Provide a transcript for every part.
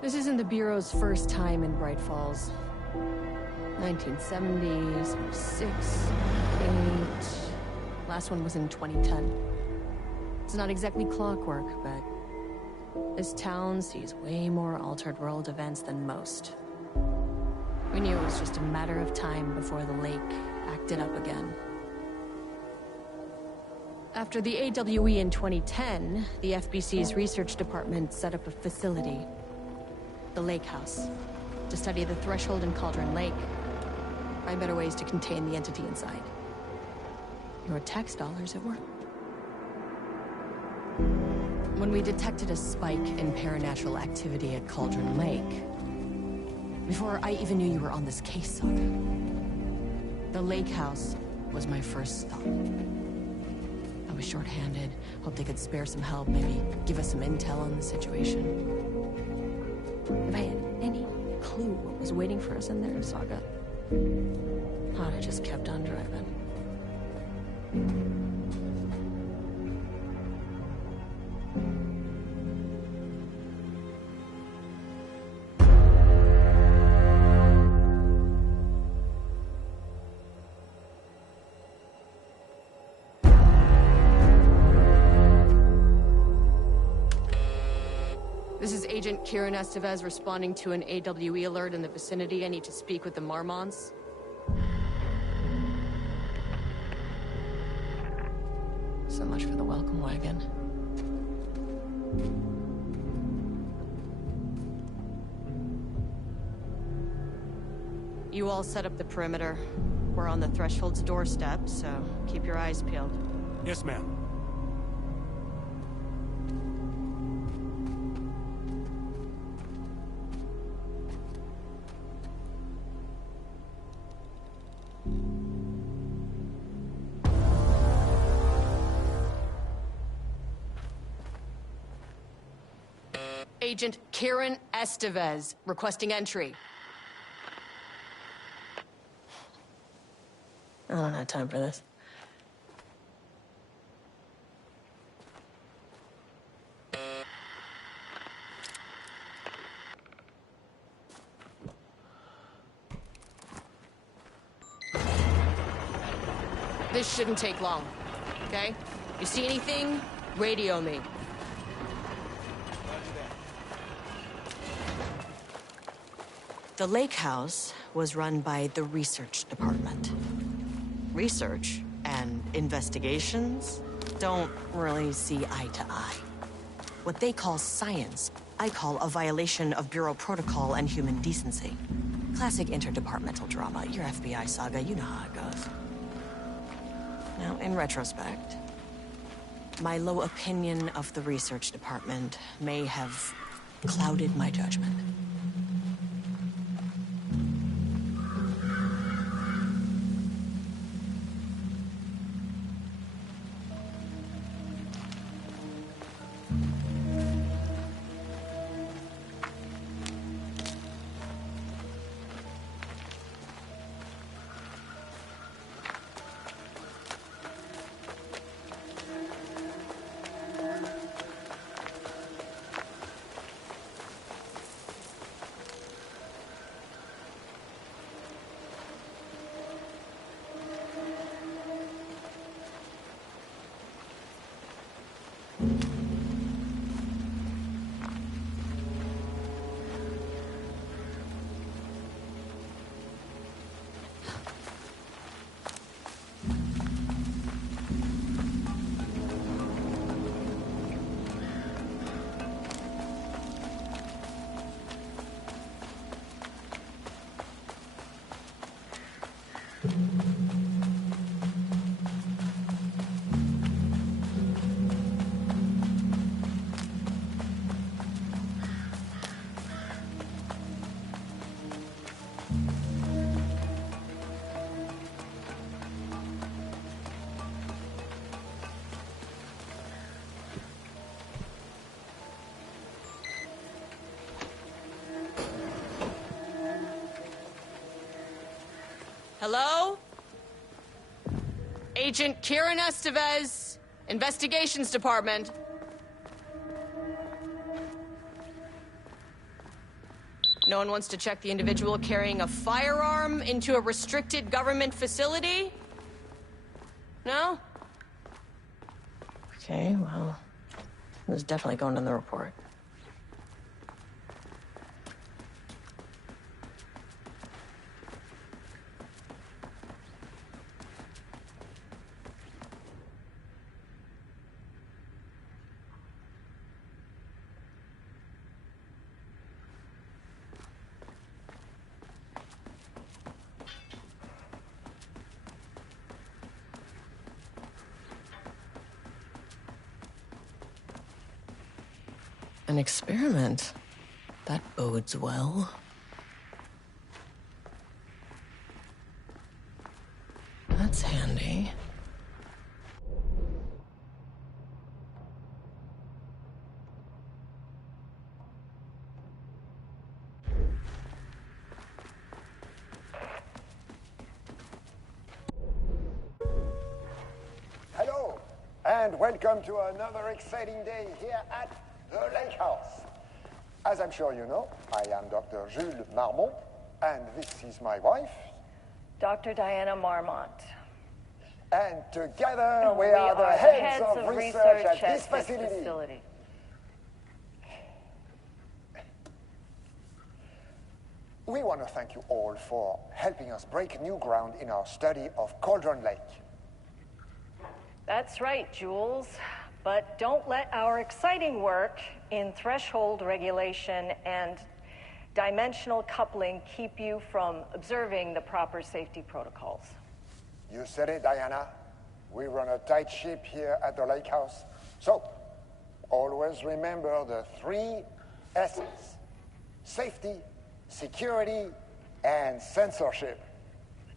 This isn't the Bureau's first time in Bright Falls. 1970s, 6, 8... Last one was in 2010. It's not exactly clockwork, but this town sees way more altered world events than most. We knew it was just a matter of time before the lake acted up again. After the AWE in 2010, the FBC's research department set up a facility, the Lake House, to study the Threshold and Cauldron Lake. Find better ways to contain the entity inside. Your tax dollars at work. When we detected a spike in paranatural activity at Cauldron Lake, before I even knew you were on this case, Saga, the Lake House was my first stop. I was short-handed, hoped they could spare some help, maybe give us some intel on the situation. If I had any clue what was waiting for us in there, Saga, I'd have just kept on driving. This is Agent Kieran Estevez responding to an AWE alert in the vicinity. I need to speak with the Marmonts. So much for the welcome wagon. You all set up the perimeter. We're on the Threshold's doorstep, so keep your eyes peeled. Yes, ma'am. Agent Kieran Estevez, requesting entry. I don't have time for this. This shouldn't take long, okay? You see anything, radio me. The Lake House was run by the research department. Research and investigations don't really see eye to eye. What they call science, I call a violation of Bureau protocol and human decency. Classic interdepartmental drama. Your FBI saga, you know how it goes. Now, in retrospect, my low opinion of the research department may have clouded my judgment. Hello? Agent Kieran Estevez, Investigations Department. No one wants to check the individual carrying a firearm into a restricted government facility? No? Okay, well, it was definitely going in the report. An experiment. That bodes well. That's handy. Hello, and welcome to another exciting day here at the Lake House. As I'm sure you know, I am Dr. Jules Marmont, and this is my wife. Dr. Diana Marmont. And together we are the heads of research at this facility. We want to thank you all for helping us break new ground in our study of Cauldron Lake. That's right, Jules. But don't let our exciting work in threshold regulation and dimensional coupling keep you from observing the proper safety protocols. You said it, Diana. We run a tight ship here at the Lake House. So, always remember the 3 S's. Safety, security, and censorship.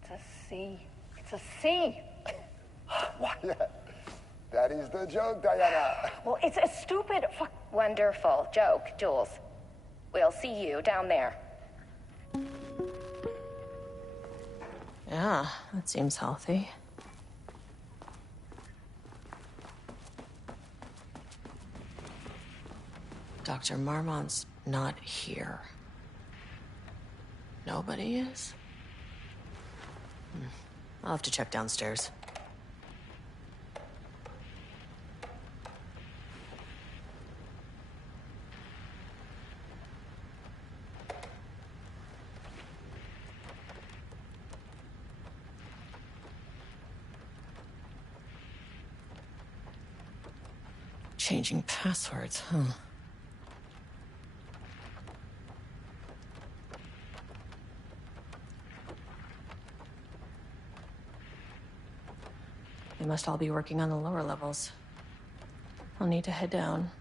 It's a C. It's a C. What? Yeah. That is the joke, Diana. Well, it's a stupid Wonderful joke, Jules. We'll see you down there. Yeah, that seems healthy. Dr. Marmont's not here. Nobody is? I'll have to check downstairs. Changing passwords, huh? They must all be working on the lower levels. I'll need to head down.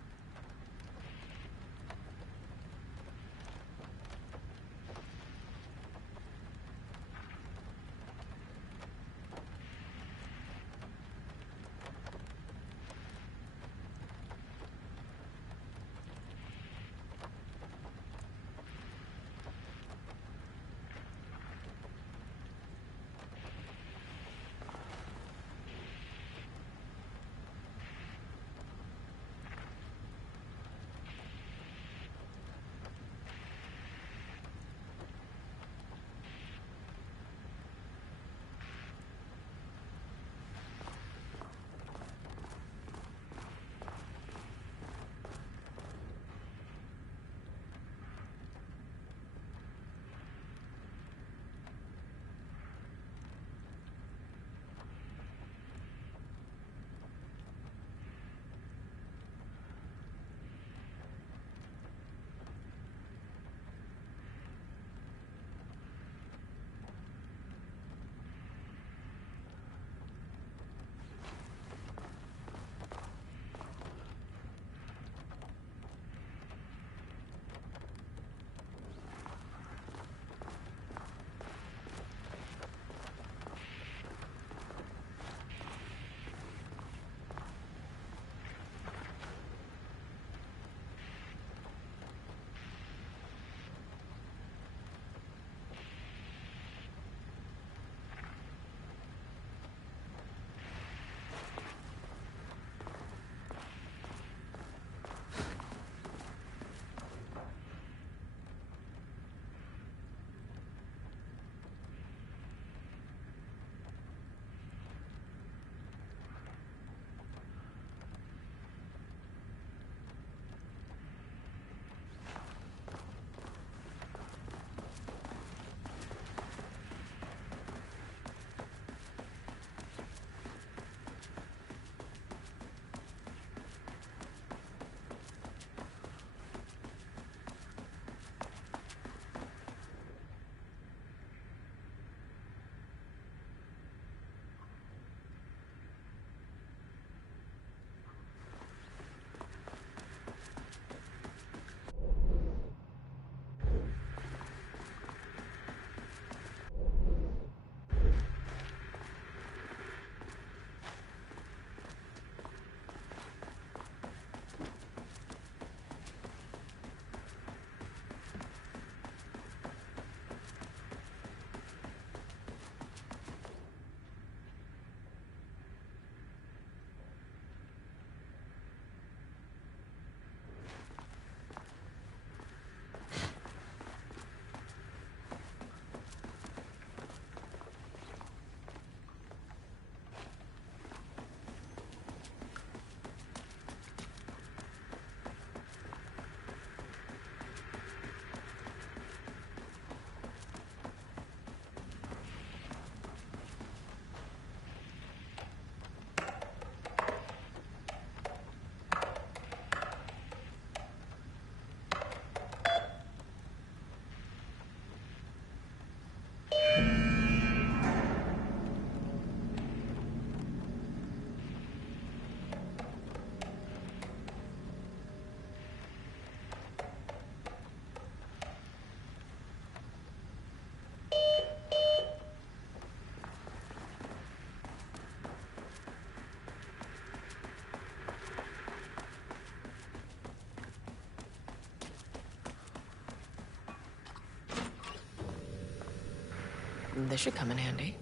This should come in handy.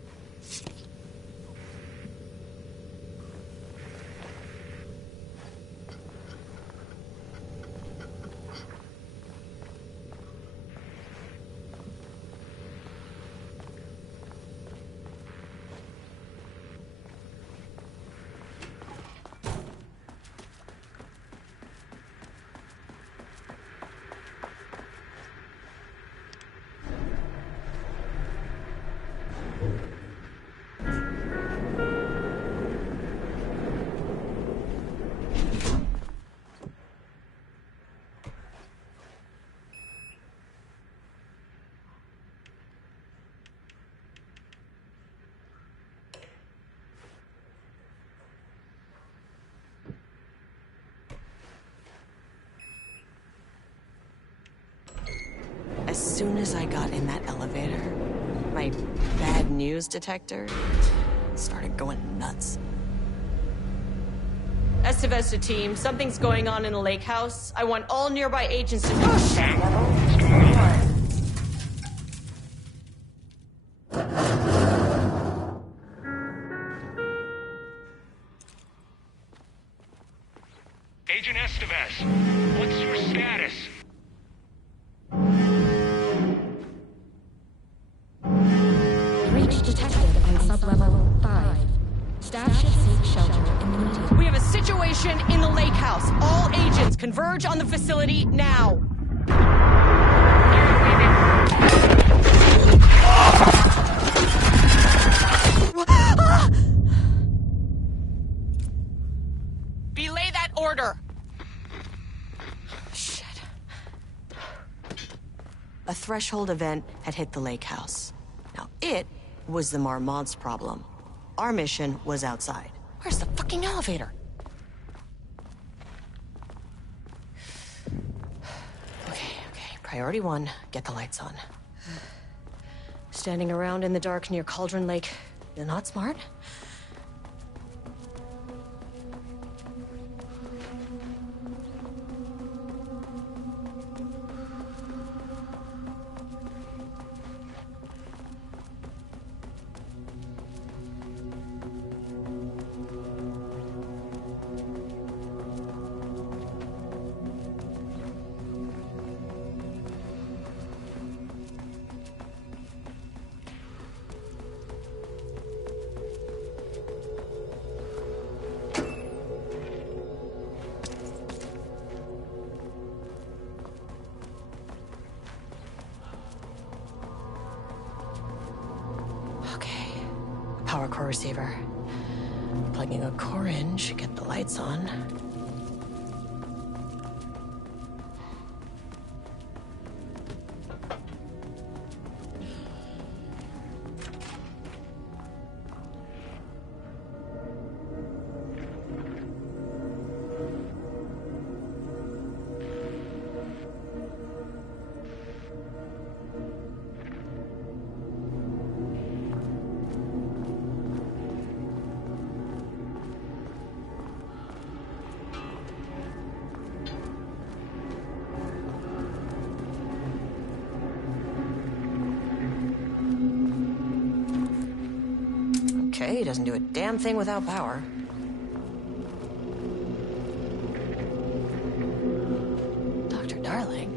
As soon as I got in that elevator, my bad news detector started going nuts. Estevesta team, something's going on in the lake house. I want all nearby agents to push. Agent Estevez, what's your status? Breach detected on sublevel 5. Staff should seek shelter immediately. We have a situation in the lake house. All agents converge on the facility now. Belay that order. Shit. A threshold event had hit the lake house. Now, it was the Marmont's problem. Our mission was outside. Where's the fucking elevator? Okay. Priority 1, get the lights on. Standing around in the dark near Cauldron Lake, you're not smart? Power core receiver. Plugging a core in should get the lights on. Okay, doesn't do a damn thing without power. Dr. Darling?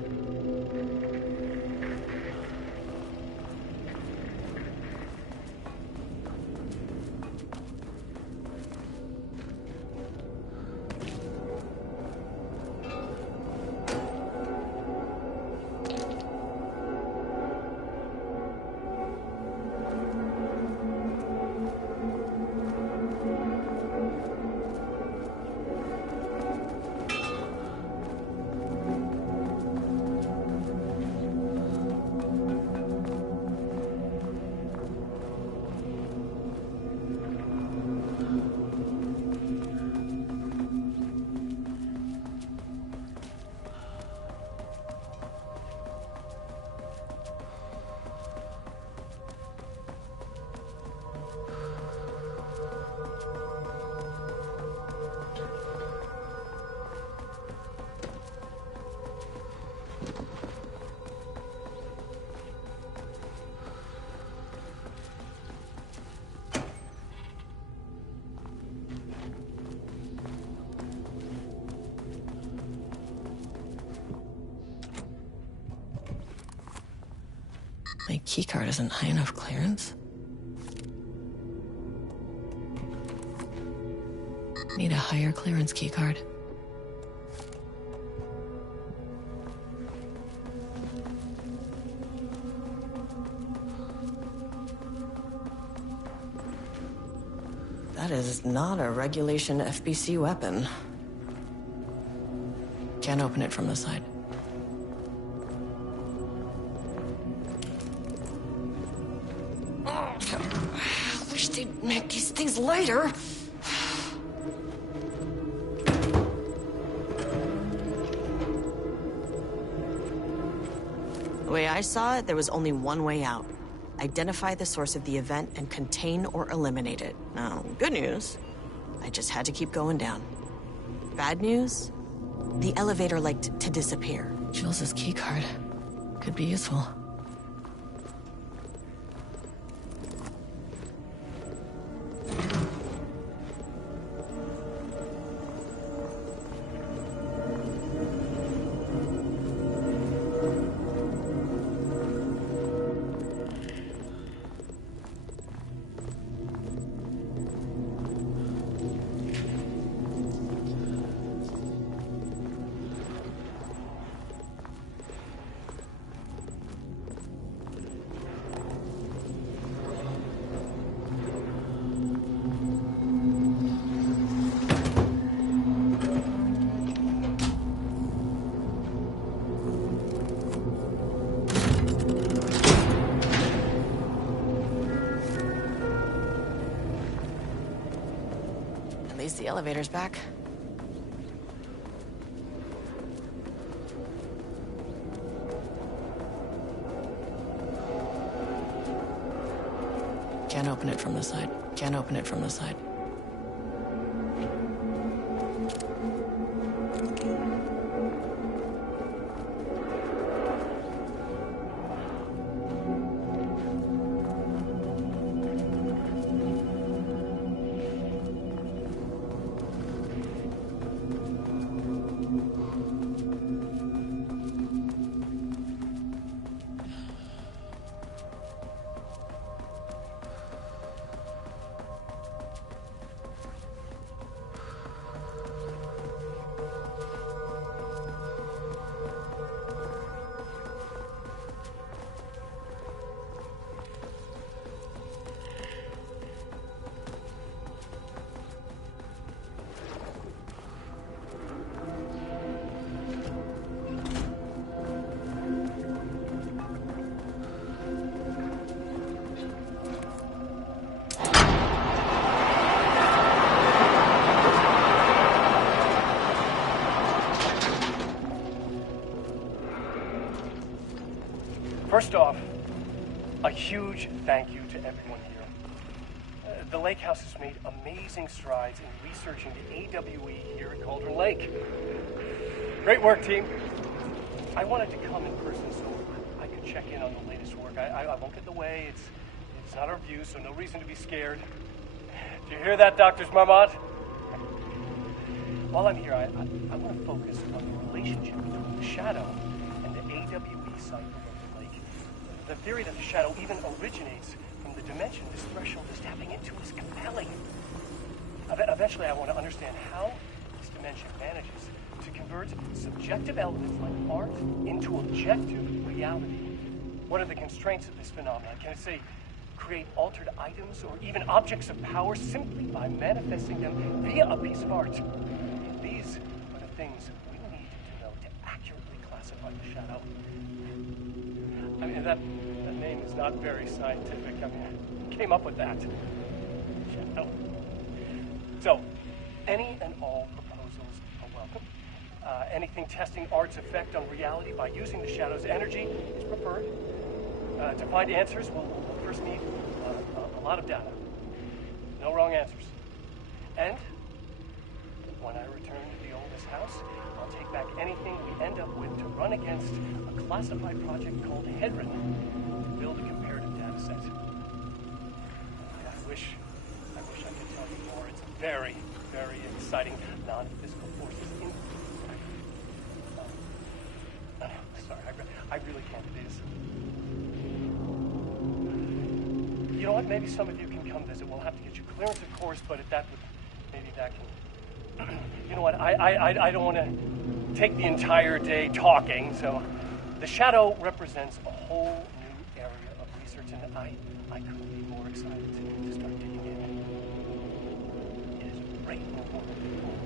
My keycard isn't high enough clearance. Need a higher clearance keycard. That is not a regulation FBC weapon. Can't open it from the side. Oh, I wish they'd make these things lighter. The way I saw it, there was only one way out. Identify the source of the event and contain or eliminate it. Now, good news, I just had to keep going down. Bad news, the elevator liked to disappear. Jules's keycard could be useful. At least the elevator's back. Can't open it from the side. Can't open it from the side. First off, a huge thank you to everyone here. The Lake House has made amazing strides in researching the AWE here at Cauldron Lake. Great work, team. I wanted to come in person so I could check in on the latest work. I won't get in the way. It's not our view, so no reason to be scared. Do you hear that, Dr. Marmont? While I'm here, I want to focus on the relationship between the Shadow and the AWE site below the lake. The theory that the Shadow even originates from the dimension this threshold is tapping into is compelling. Eventually, I want to understand how this dimension manages to convert subjective elements like art into objective reality. What are the constraints of this phenomenon? Can it, say, create altered items or even objects of power simply by manifesting them via a piece of art? These are the things we need to know to accurately classify the Shadow. I mean, that name is not very scientific. I mean, I came up with that. Shadow. So, any and all proposals are welcome. Anything testing art's effect on reality by using the Shadow's energy is preferred. To find answers, we'll first need a lot of data. No wrong answers. And when I return to the oldest house, I'll take back anything we end up with to run against a classified project called Hedron to build a comparative data set. I wish I could tell you more. It's very, very exciting. Non-physical forces in. Sorry, I really can't. It is. You know what? Maybe some of you can come visit. We'll have to get you clearance, of course, but if that would, maybe that can. You know what? I don't want to take the entire day talking. So, the Shadow represents a whole new area of research, and I couldn't be more excited to start digging in. It is right in the corner of the pool.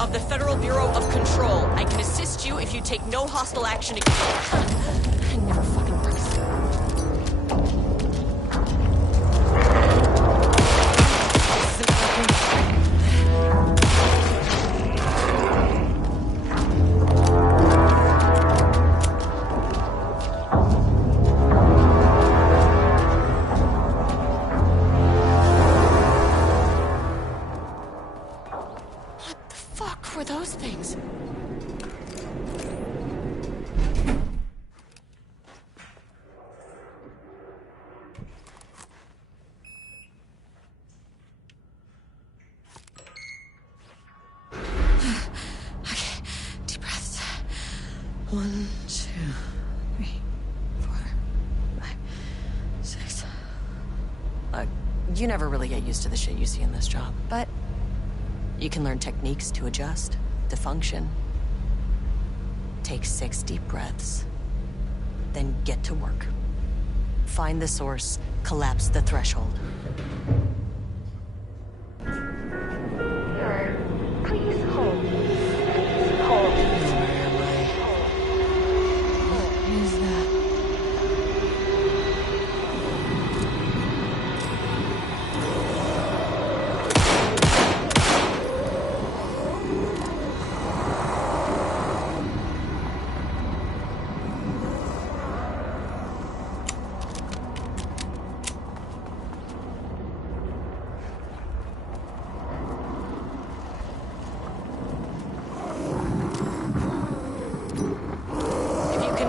Of the Federal Bureau of Control. I can assist you if you take no hostile action against... It never fucking works. One, two, three, 4, 5, 6. You never really get used to the shit you see in this job, but you can learn techniques to adjust, to function. Take 6 deep breaths, then get to work. Find the source, collapse the threshold. Please hold. Please hold. Who's that?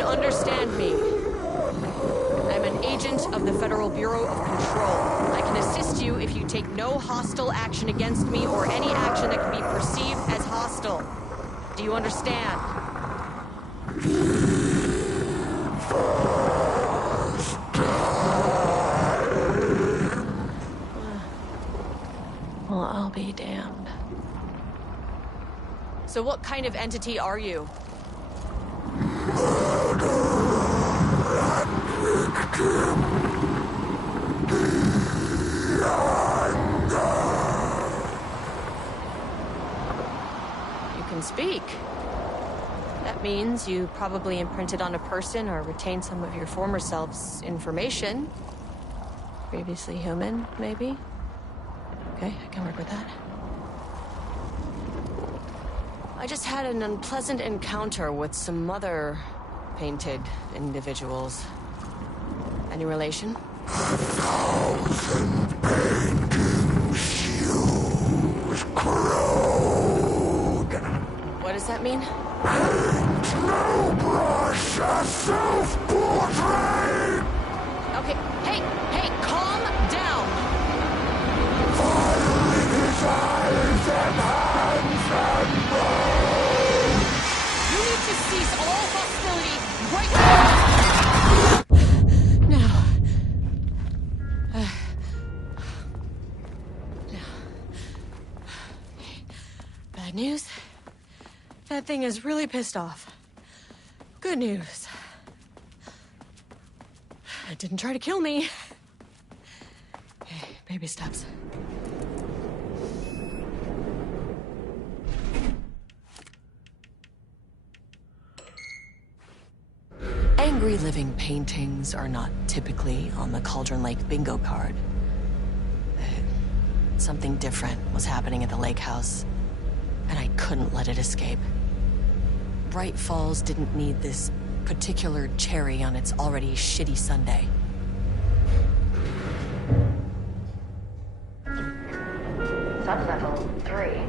Understand me. I'm an agent of the Federal Bureau of Control. I can assist you if you take no hostile action against me or any action that can be perceived as hostile. Do you understand? Well, I'll be damned. So what kind of entity are you? You can speak. That means you probably imprinted on a person or retained some of your former self's information. Previously human, maybe? Okay, I can work with that. I just had an unpleasant encounter with some other painted individuals. Any relation? 1,000 painting shoes corrode. What does that mean? Paint no brush, a self-portrait. Okay, hey, calm down. Fire in his eyes and hands and bones. You need to cease all hostility right now. Now. Bad news. That thing is really pissed off. Good news. It didn't try to kill me. Okay, baby steps. Angry living paintings are not typically on the Cauldron Lake bingo card. Something different was happening at the lake house, and I couldn't let it escape. Bright Falls didn't need this particular cherry on its already shitty sundae. Sublevel 3.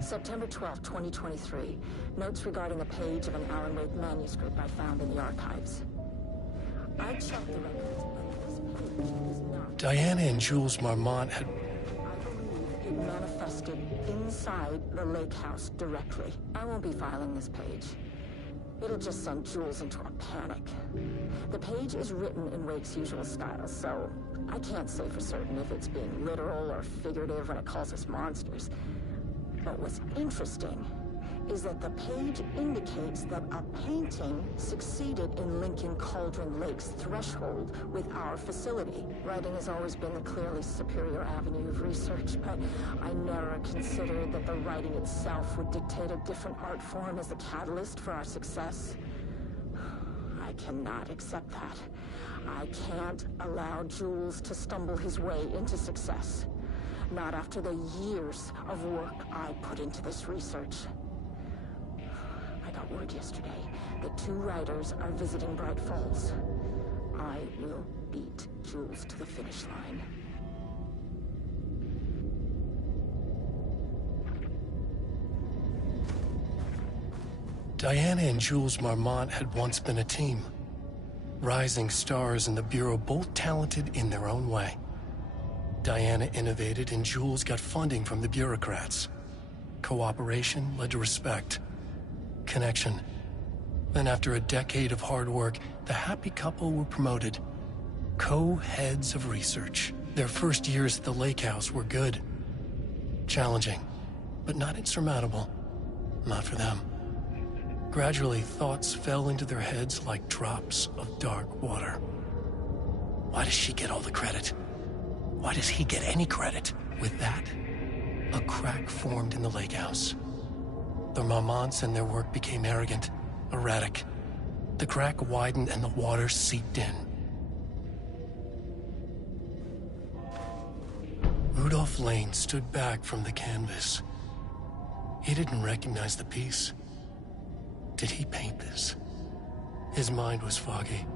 September 12, 2023. Notes regarding a page of an Alan Wake manuscript I found in the archives. I checked the records, and this page is not... Diana and Jules Marmont had... I believe it manifested inside the lake house directly. I won't be filing this page. It'll just send Jules into a panic. The page is written in Wake's usual style, so I can't say for certain if it's being literal or figurative when it calls us monsters. But what's interesting is that the page indicates that a painting succeeded in linking Cauldron Lake's threshold with our facility. Writing has always been the clearly superior avenue of research, but I never considered that the writing itself would dictate a different art form as the catalyst for our success. I cannot accept that. I can't allow Jules to stumble his way into success. Not after the years of work I put into this research. I got word yesterday that 2 writers are visiting Bright Falls. I will beat Jules to the finish line. Diana and Jules Marmont had once been a team. Rising stars in the Bureau, both talented in their own way. Diana innovated and Jules got funding from the bureaucrats. Cooperation led to respect. Connection. Then after a decade of hard work, the happy couple were promoted. Co-heads of research. Their first years at the lake house were good. Challenging, but not insurmountable. Not for them. Gradually, thoughts fell into their heads like drops of dark water. Why does she get all the credit? Why does he get any credit? With that, a crack formed in the lake house. The Marmonts and their work became arrogant, erratic. The crack widened and the water seeped in. Rudolph Lane stood back from the canvas. He didn't recognize the piece. Did he paint this? His mind was foggy,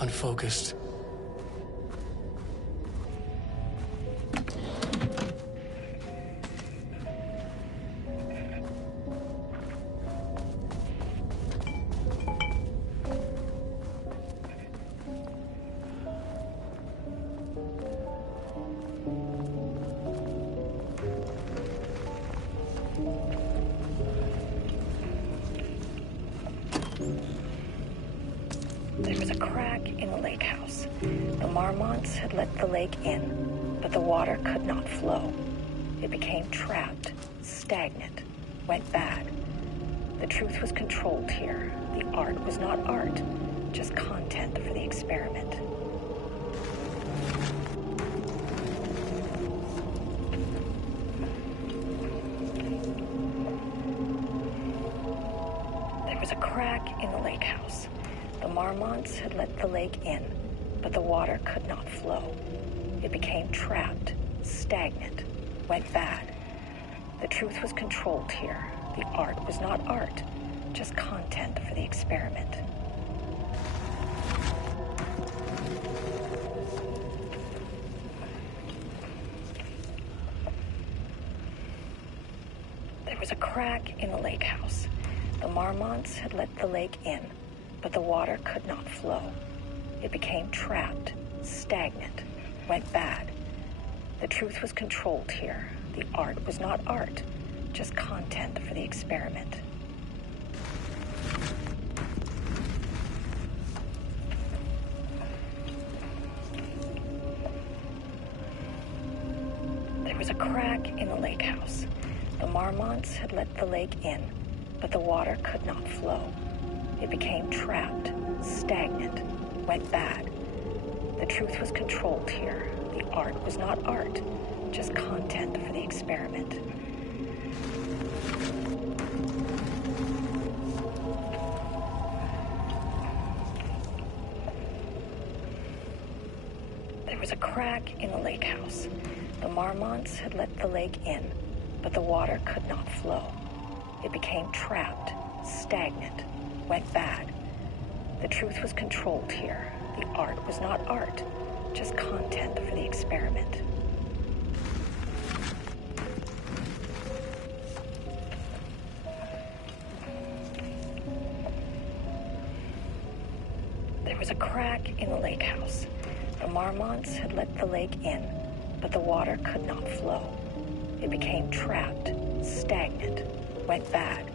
unfocused. There was a crack in the lake house. The Marmonts had let the lake in, but the water could not flow. It became trapped, stagnant, went bad. The truth was controlled here. The art was not art, just content for the experiment. was a crack in the lake house. The Marmonts had let the lake in, but the water could not flow. It became trapped, stagnant, went bad. The truth was controlled here. The art was not art, just content for the experiment. There was a crack in the lake house. The Marmonts had let the lake in, but the water could not flow. It became trapped, stagnant, went bad. The truth was controlled here. The art was not art, just content for the experiment. There was a crack in the lake house. The Marmonts had let the lake in, but the water could not flow. It became trapped, stagnant, went bad. The truth was controlled here. The art was not art, just content for the experiment. There was a crack in the lake house. The Marmonts had let the lake in, but the water could not flow. It became trapped, stagnant, went bad. The truth was controlled here. The art was not art, just content for the experiment. There was a crack in the lake house. The Marmonts had let the lake in, but the water could not flow. It became trapped, stagnant, went bad.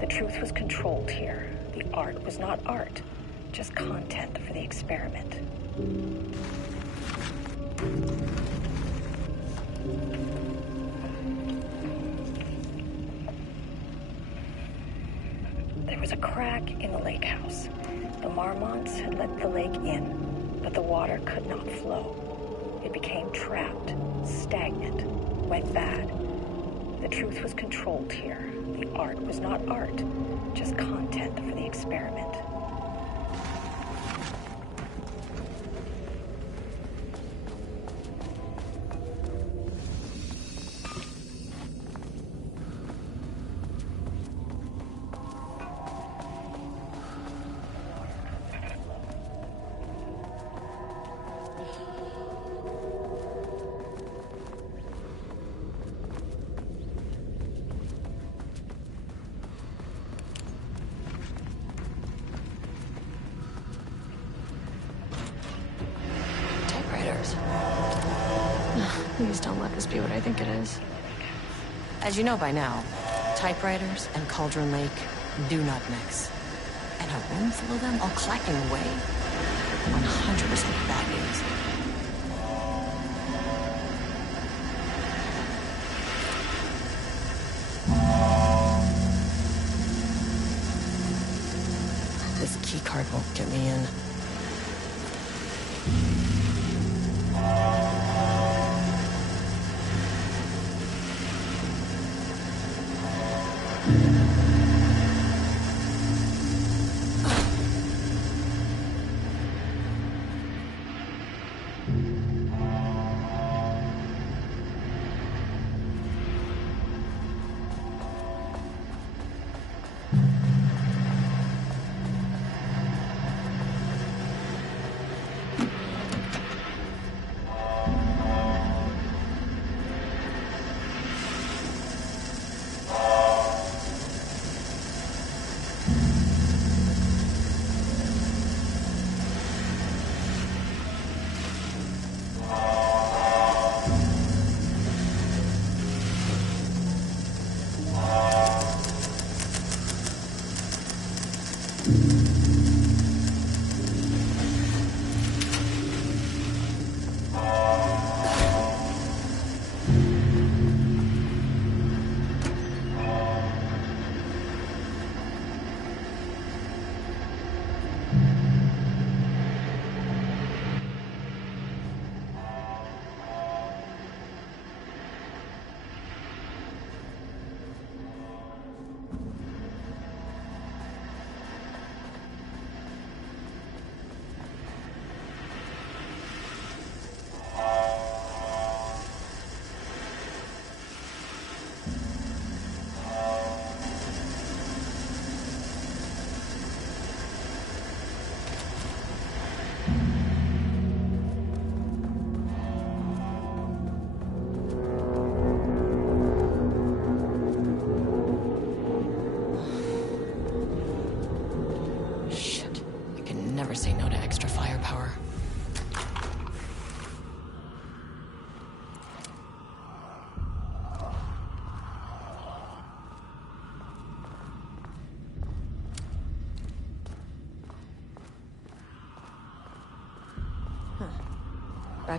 The truth was controlled here. The art was not art, just content for the experiment. There was a crack in the lake house. The Marmonts had let the lake in, but the water could not flow. It became trapped, stagnant, went bad. The truth was controlled here. The art was not art, just content for the experiment. Please don't let this be what I think it is. As you know by now, typewriters and Cauldron Lake do not mix. And a room full of them all clacking away? 100% bad news. This keycard won't get me in.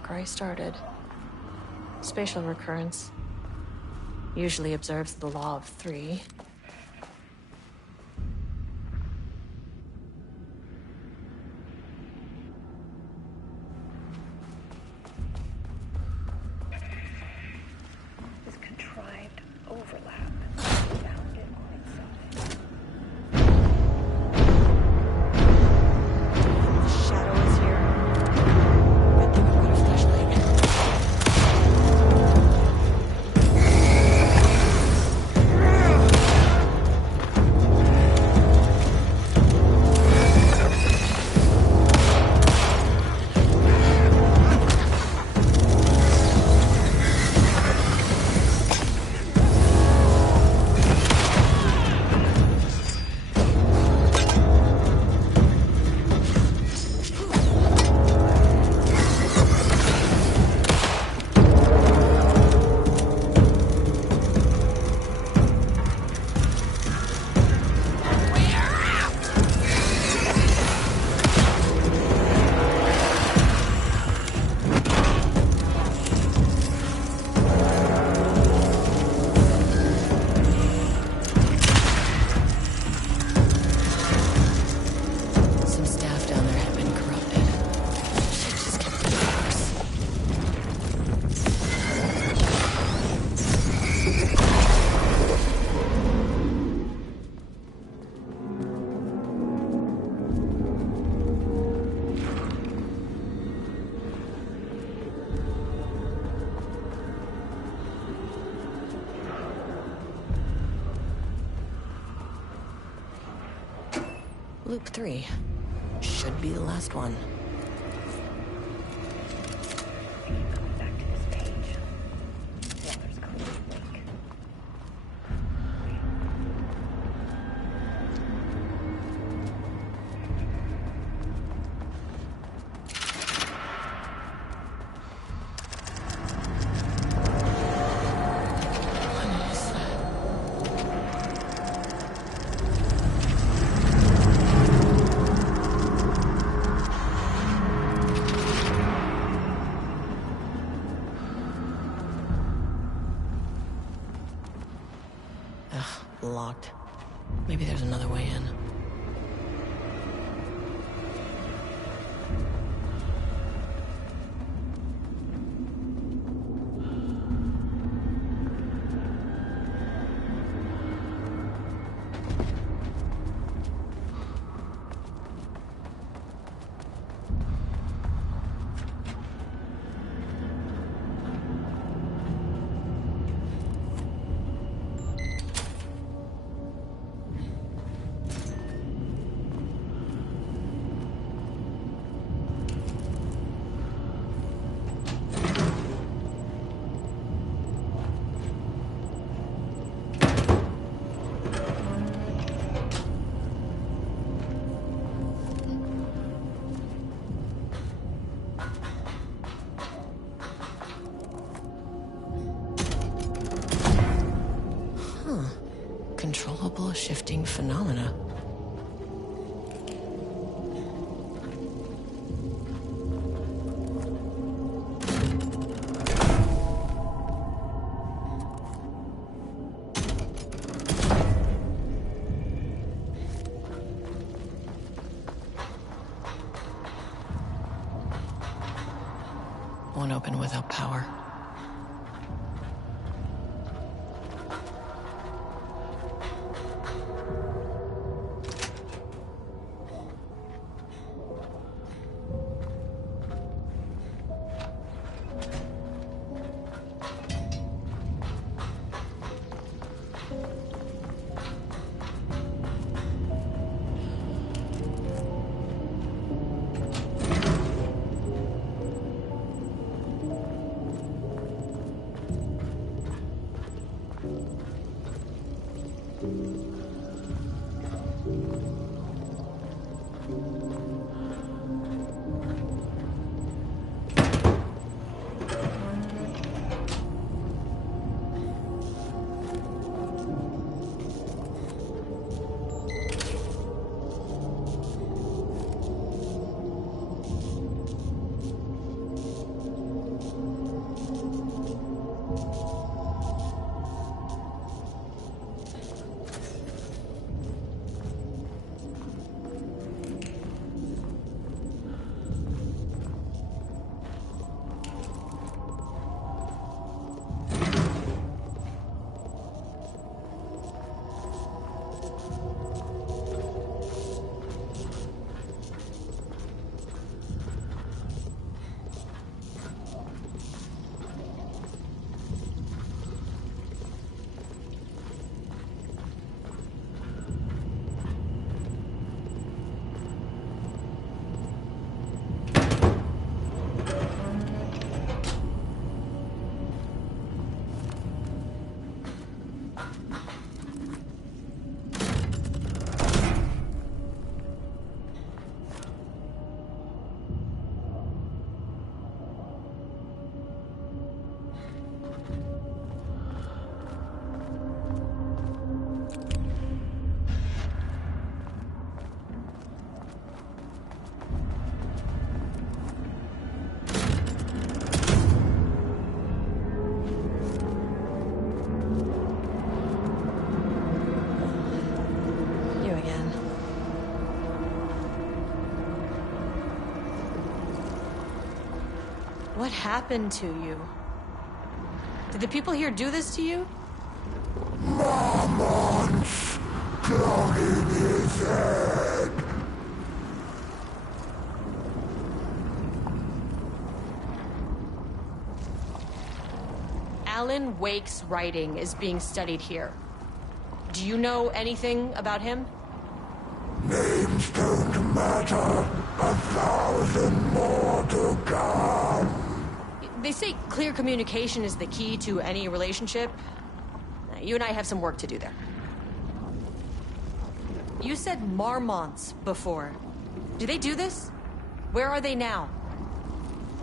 back where I started. Spatial recurrence usually observes the law of three. This contrived overlap found it on its side. The shadow is here. Good thing I brought a flashlight. Some staff down there had been corrupted. Shit just kept getting worse. Loop 3. Should be the last one. Going back to this page. Walter's gone to the lake. What is that? Ugh, locked. Maybe there's another way in. Controllable shifting phenomena. Won't open without power. What happened to you? Did the people here do this to you? Marmonts down in his head. Alan Wake's writing is being studied here. Do you know anything about him? Names don't matter. 1,000 more to come. They say clear communication is the key to any relationship. You and I have some work to do there. You said Marmonts before. Do they do this? Where are they now?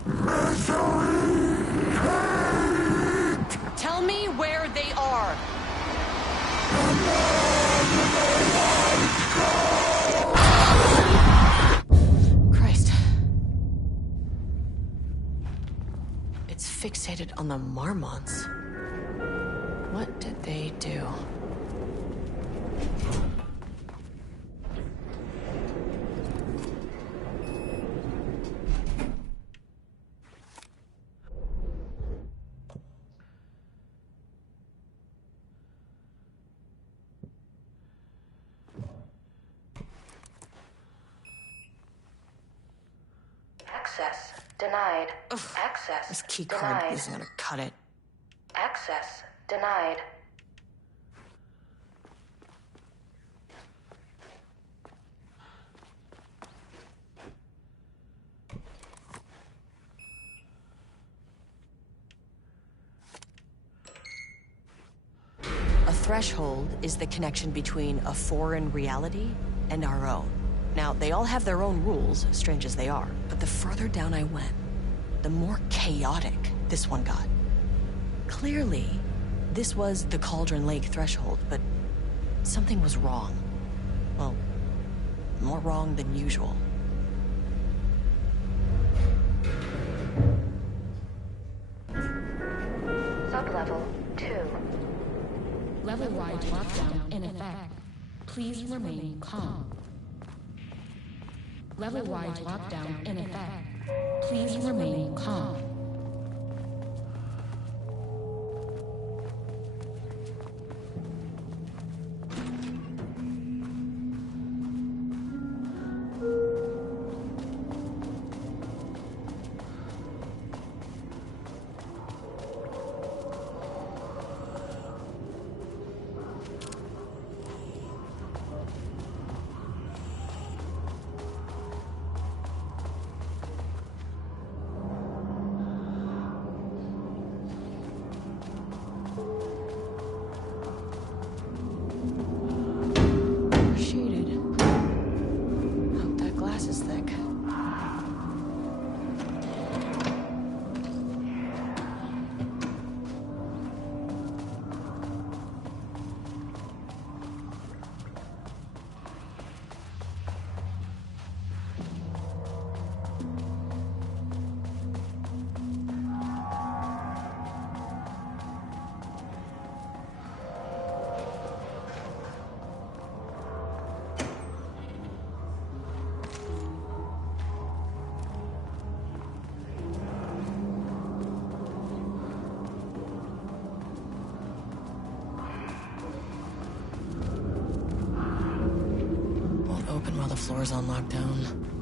Misery! Hate! Tell me where they are. Christ. It's fixated on the Marmonts. What did they do? Access denied. Ugh, Access this keycard denied. isn't gonna cut it. Access denied. A threshold is the connection between a foreign reality and our own. Now, they all have their own rules, strange as they are, but the further down I went, the more chaotic this one got. Clearly, this was the Cauldron Lake threshold, but something was wrong. Well, more wrong than usual. Sublevel 2. Level-wide lockdown in effect. Please remain calm. Level-wide lockdown in effect. Please remain calm. Shaded. Hope that glass is thick. Won't open while the floor's on lockdown.